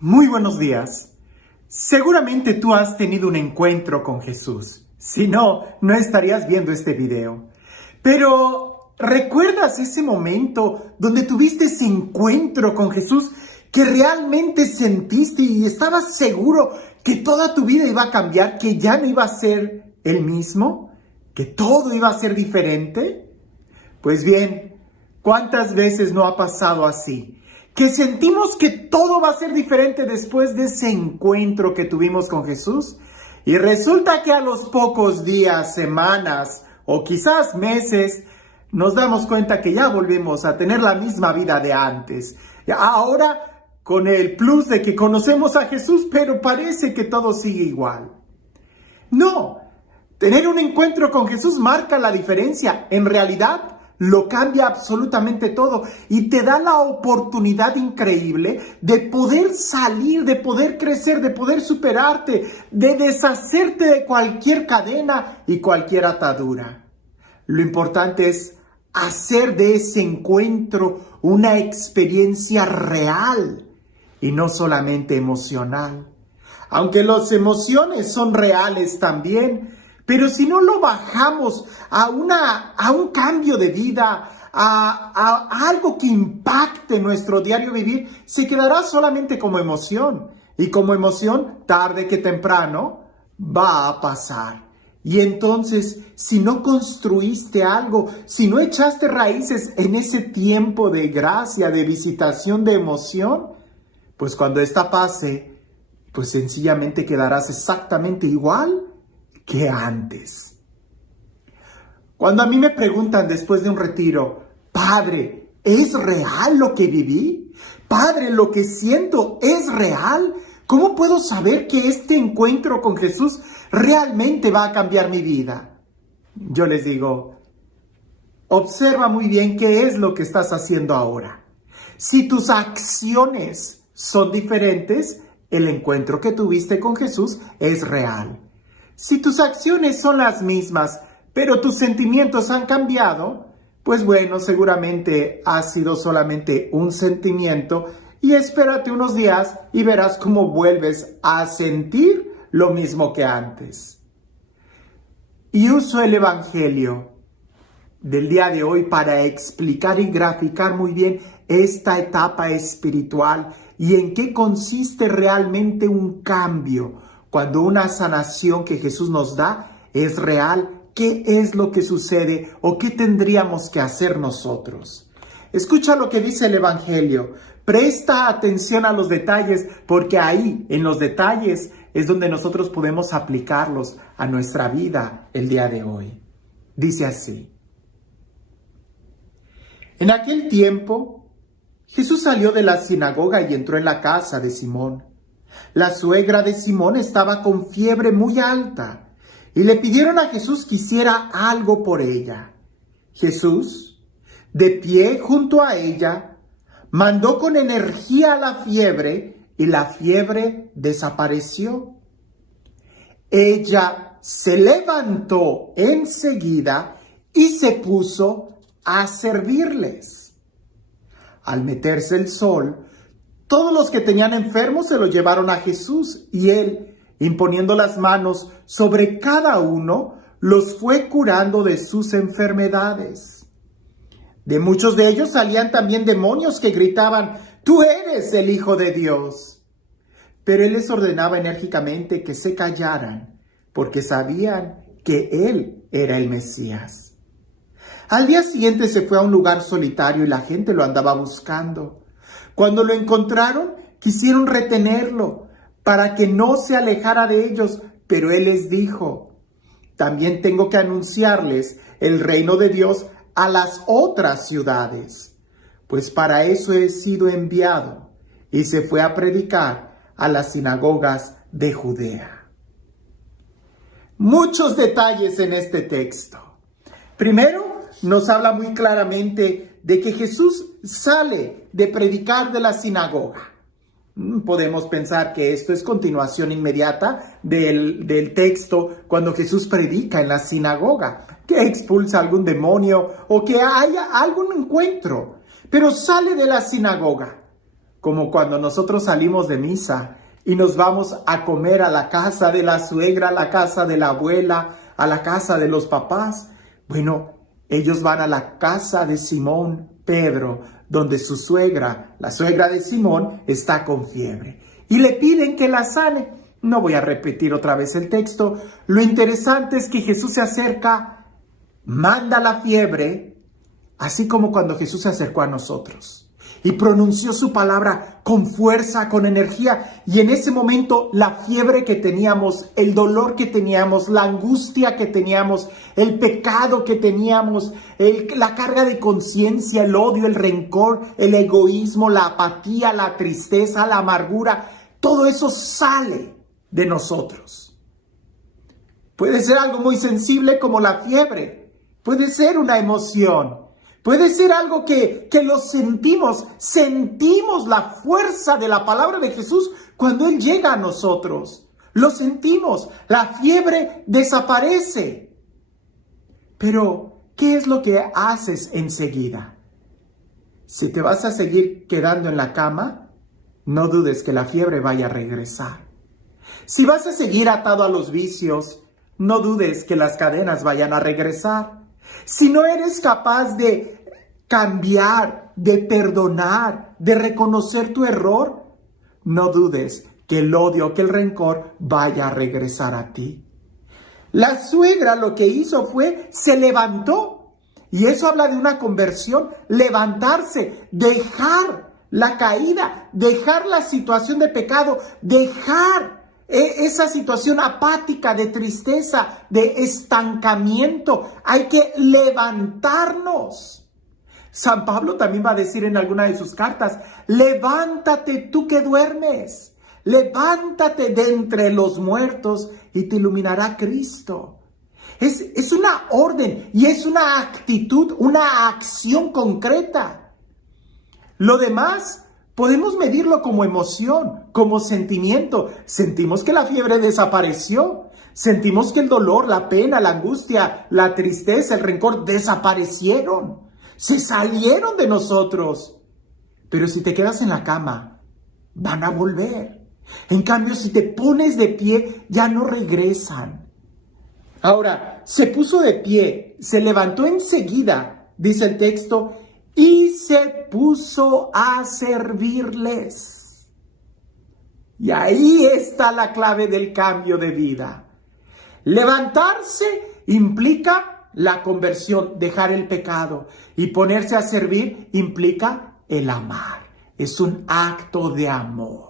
Muy buenos días. Seguramente tú has tenido un encuentro con Jesús. Si no, no estarías viendo este video. Pero, ¿recuerdas ese momento donde tuviste ese encuentro con Jesús que realmente sentiste y estabas seguro que toda tu vida iba a cambiar, que ya no iba a ser el mismo, que todo iba a ser diferente? Pues bien, ¿cuántas veces no ha pasado así? Que sentimos que todo va a ser diferente después de ese encuentro que tuvimos con Jesús. Y resulta que a los pocos días, semanas o quizás meses, nos damos cuenta que ya volvemos a tener la misma vida de antes. Ahora con el plus de que conocemos a Jesús, pero parece que todo sigue igual. No, tener un encuentro con Jesús marca la diferencia. En realidad, lo cambia absolutamente todo y te da la oportunidad increíble de poder salir, de poder crecer, de poder superarte, de deshacerte de cualquier cadena y cualquier atadura. Lo importante es hacer de ese encuentro una experiencia real y no solamente emocional. Aunque las emociones son reales también, pero si no lo bajamos a un cambio de vida, a algo que impacte nuestro diario vivir, se quedará solamente como emoción. Y como emoción, tarde que temprano, va a pasar. Y entonces, si no construiste algo, si no echaste raíces en ese tiempo de gracia, de visitación, de emoción, pues cuando esta pase, pues sencillamente quedarás exactamente igual que antes. Cuando a mí me preguntan después de un retiro, Padre, ¿es real lo que viví? Padre, ¿lo que siento es real? ¿Cómo puedo saber que este encuentro con Jesús realmente va a cambiar mi vida? Yo les digo, observa muy bien qué es lo que estás haciendo ahora. Si tus acciones son diferentes, el encuentro que tuviste con Jesús es real. Si tus acciones son las mismas, pero tus sentimientos han cambiado, pues bueno, seguramente ha sido solamente un sentimiento y espérate unos días y verás cómo vuelves a sentir lo mismo que antes. Y uso el Evangelio del día de hoy para explicar y graficar muy bien esta etapa espiritual y en qué consiste realmente un cambio. Cuando una sanación que Jesús nos da es real, ¿qué es lo que sucede o qué tendríamos que hacer nosotros? Escucha lo que dice el Evangelio. Presta atención a los detalles, porque ahí, en los detalles, es donde nosotros podemos aplicarlos a nuestra vida el día de hoy. Dice así. En aquel tiempo, Jesús salió de la sinagoga y entró en la casa de Simón. La suegra de Simón estaba con fiebre muy alta y le pidieron a Jesús que hiciera algo por ella. Jesús, de pie junto a ella, mandó con energía a la fiebre y la fiebre desapareció. Ella se levantó enseguida y se puso a servirles. Al meterse el sol, todos los que tenían enfermos se los llevaron a Jesús y él, imponiendo las manos sobre cada uno, los fue curando de sus enfermedades. De muchos de ellos salían también demonios que gritaban, «Tú eres el Hijo de Dios». Pero él les ordenaba enérgicamente que se callaran, porque sabían que él era el Mesías. Al día siguiente se fue a un lugar solitario y la gente lo andaba buscando. Cuando lo encontraron, quisieron retenerlo para que no se alejara de ellos, pero él les dijo, también tengo que anunciarles el reino de Dios a las otras ciudades, pues para eso he sido enviado, y se fue a predicar a las sinagogas de Judea. Muchos detalles en este texto. Primero, nos habla muy claramente de que Jesús sale de predicar de la sinagoga. Podemos pensar que esto es continuación inmediata del texto cuando Jesús predica en la sinagoga, que expulsa algún demonio o que haya algún encuentro, pero sale de la sinagoga. como cuando nosotros salimos de misa y nos vamos a comer a la casa de la suegra, a la casa de la abuela, a la casa de los papás. Bueno, ellos van a la casa de Simón Pedro, donde su suegra, la suegra de Simón, está con fiebre. Y le piden que la sane. No voy a repetir otra vez el texto. Lo interesante es que Jesús se acerca, manda la fiebre, así como cuando Jesús se acercó a nosotros y pronunció su palabra con fuerza, con energía. Y en ese momento la fiebre que teníamos, el dolor que teníamos, la angustia que teníamos, el pecado que teníamos, la carga de conciencia, el odio, el rencor, el egoísmo, la apatía, la tristeza, la amargura, todo eso sale de nosotros. Puede ser algo muy sensible como la fiebre, puede ser una emoción, puede ser algo que lo sentimos la fuerza de la palabra de Jesús cuando Él llega a nosotros. Lo sentimos, la fiebre desaparece. Pero, ¿qué es lo que haces enseguida? Si te vas a seguir quedando en la cama, no dudes que la fiebre vaya a regresar. Si vas a seguir atado a los vicios, no dudes que las cadenas vayan a regresar. Si no eres capaz de cambiar, de perdonar, de reconocer tu error, no dudes que el odio, que el rencor vaya a regresar a ti. La suegra lo que hizo fue, se levantó. Y eso habla de una conversión, levantarse, dejar la caída, dejar la situación de pecado, dejar esa situación apática, de tristeza, de estancamiento. Hay que levantarnos. San Pablo también va a decir en alguna de sus cartas, levántate tú que duermes, levántate de entre los muertos y te iluminará Cristo. Es una orden y es una actitud, una acción concreta. Lo demás podemos medirlo como emoción, como sentimiento. Sentimos que la fiebre desapareció. Sentimos que el dolor, la pena, la angustia, la tristeza, el rencor desaparecieron. Se salieron de nosotros. Pero si te quedas en la cama, van a volver. En cambio, si te pones de pie, ya no regresan. Ahora, se puso de pie, se levantó enseguida, dice el texto, y se puso a servirles. Y ahí está la clave del cambio de vida. Levantarse implica la conversión, dejar el pecado, y ponerse a servir implica el amar. Es un acto de amor.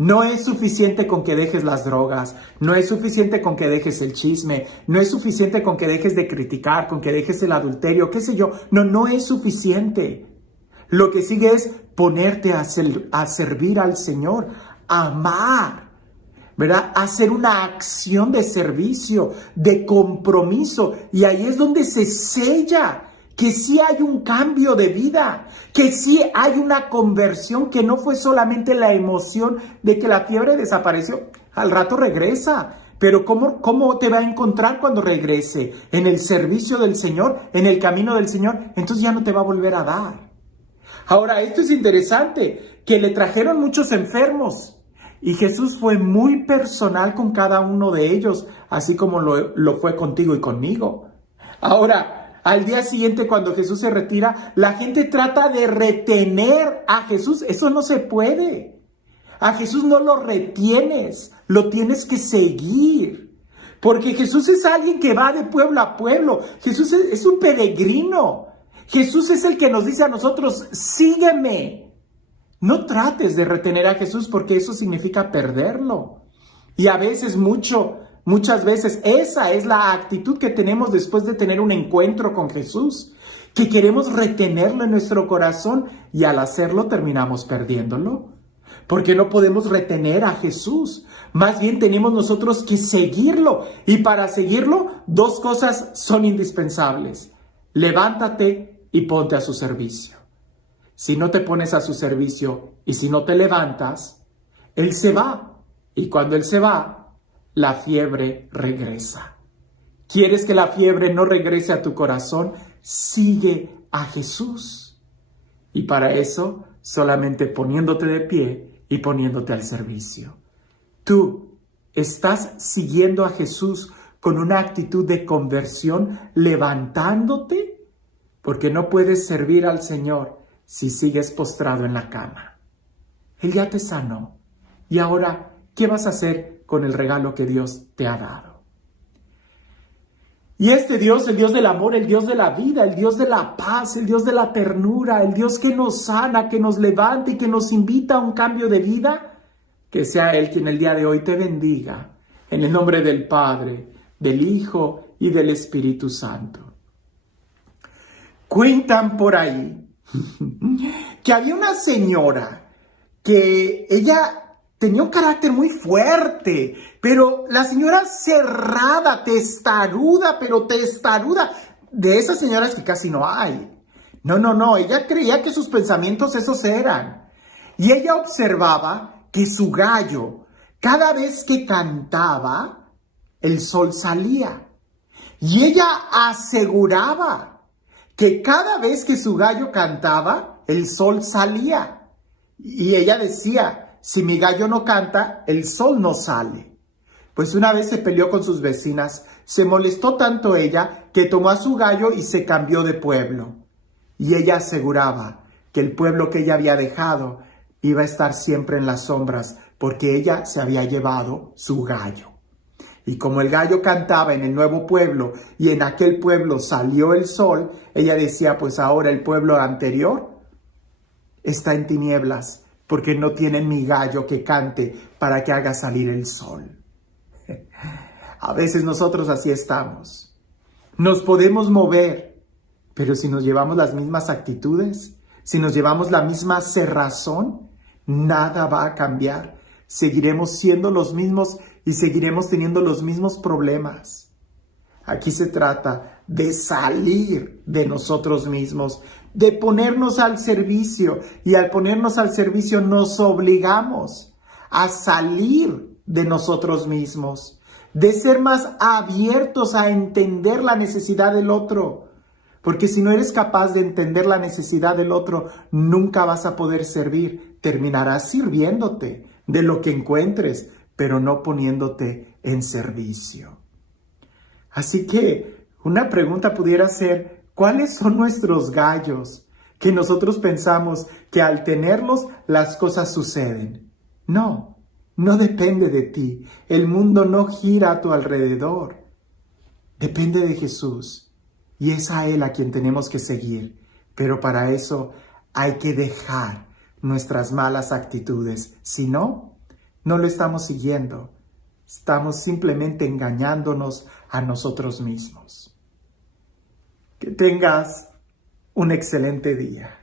No es suficiente con que dejes las drogas, no es suficiente con que dejes el chisme, no es suficiente con que dejes de criticar, con que dejes el adulterio, qué sé yo. No es suficiente. Lo que sigue es ponerte a servir al Señor, amar, ¿verdad? Hacer una acción de servicio, de compromiso, y ahí es donde se sella que sí hay un cambio de vida, que sí hay una conversión, que no fue solamente la emoción de que la fiebre desapareció. Al rato regresa, pero ¿cómo te va a encontrar cuando regrese? En el servicio del Señor, en el camino del Señor, entonces ya no te va a volver a dar. Ahora, esto es interesante, que le trajeron muchos enfermos y Jesús fue muy personal con cada uno de ellos, así como lo fue contigo y conmigo. Ahora, al día siguiente, cuando Jesús se retira, la gente trata de retener a Jesús. Eso no se puede. A Jesús no lo retienes, lo tienes que seguir. Porque Jesús es alguien que va de pueblo a pueblo. Jesús es un peregrino. Jesús es el que nos dice a nosotros, sígueme. No trates de retener a Jesús porque eso significa perderlo. Y a veces muchas veces esa es la actitud que tenemos después de tener un encuentro con Jesús, que queremos retenerlo en nuestro corazón y al hacerlo terminamos perdiéndolo. Porque no podemos retener a Jesús. Más bien tenemos nosotros que seguirlo. Y para seguirlo, dos cosas son indispensables. Levántate y ponte a su servicio. Si no te pones a su servicio y si no te levantas, Él se va. Y cuando Él se va, la fiebre regresa. ¿Quieres que la fiebre no regrese a tu corazón? Sigue a Jesús. Y para eso solamente poniéndote de pie y poniéndote al servicio. Tú estás siguiendo a Jesús con una actitud de conversión, levantándote, porque no puedes servir al Señor si sigues postrado en la cama. Él ya te sanó. Y ahora, ¿qué vas a hacer con el regalo que Dios te ha dado? Y este Dios, el Dios del amor, el Dios de la vida, el Dios de la paz, el Dios de la ternura, el Dios que nos sana, que nos levanta y que nos invita a un cambio de vida, que sea Él quien el día de hoy te bendiga. En el nombre del Padre, del Hijo y del Espíritu Santo. Cuentan por ahí que había una señora que ella tenía un carácter muy fuerte, pero la señora cerrada, testaruda, pero testaruda, de esas señoras que casi no hay. No, ella creía que sus pensamientos esos eran. Y ella observaba que su gallo, cada vez que cantaba, el sol salía. Y ella aseguraba que cada vez que su gallo cantaba, el sol salía. Y ella decía, si mi gallo no canta, el sol no sale. Pues una vez se peleó con sus vecinas, se molestó tanto ella que tomó a su gallo y se cambió de pueblo. Y ella aseguraba que el pueblo que ella había dejado iba a estar siempre en las sombras porque ella se había llevado su gallo. Y como el gallo cantaba en el nuevo pueblo y en aquel pueblo salió el sol, ella decía, pues ahora el pueblo anterior está en tinieblas porque no tienen mi gallo que cante para que haga salir el sol. A veces nosotros así estamos. Nos podemos mover, pero si nos llevamos las mismas actitudes, si nos llevamos la misma cerrazón, nada va a cambiar. Seguiremos siendo los mismos y seguiremos teniendo los mismos problemas. Aquí se trata de salir de nosotros mismos, de ponernos al servicio. Y al ponernos al servicio nos obligamos a salir de nosotros mismos, de ser más abiertos a entender la necesidad del otro. Porque si no eres capaz de entender la necesidad del otro, nunca vas a poder servir. Terminarás sirviéndote de lo que encuentres, pero no poniéndote en servicio. Así que una pregunta pudiera ser, ¿cuáles son nuestros gallos que nosotros pensamos que al tenerlos las cosas suceden? No depende de ti. El mundo no gira a tu alrededor. Depende de Jesús y es a Él a quien tenemos que seguir. Pero para eso hay que dejar nuestras malas actitudes. Si no, no lo estamos siguiendo. Estamos simplemente engañándonos a nosotros mismos. Que tengas un excelente día.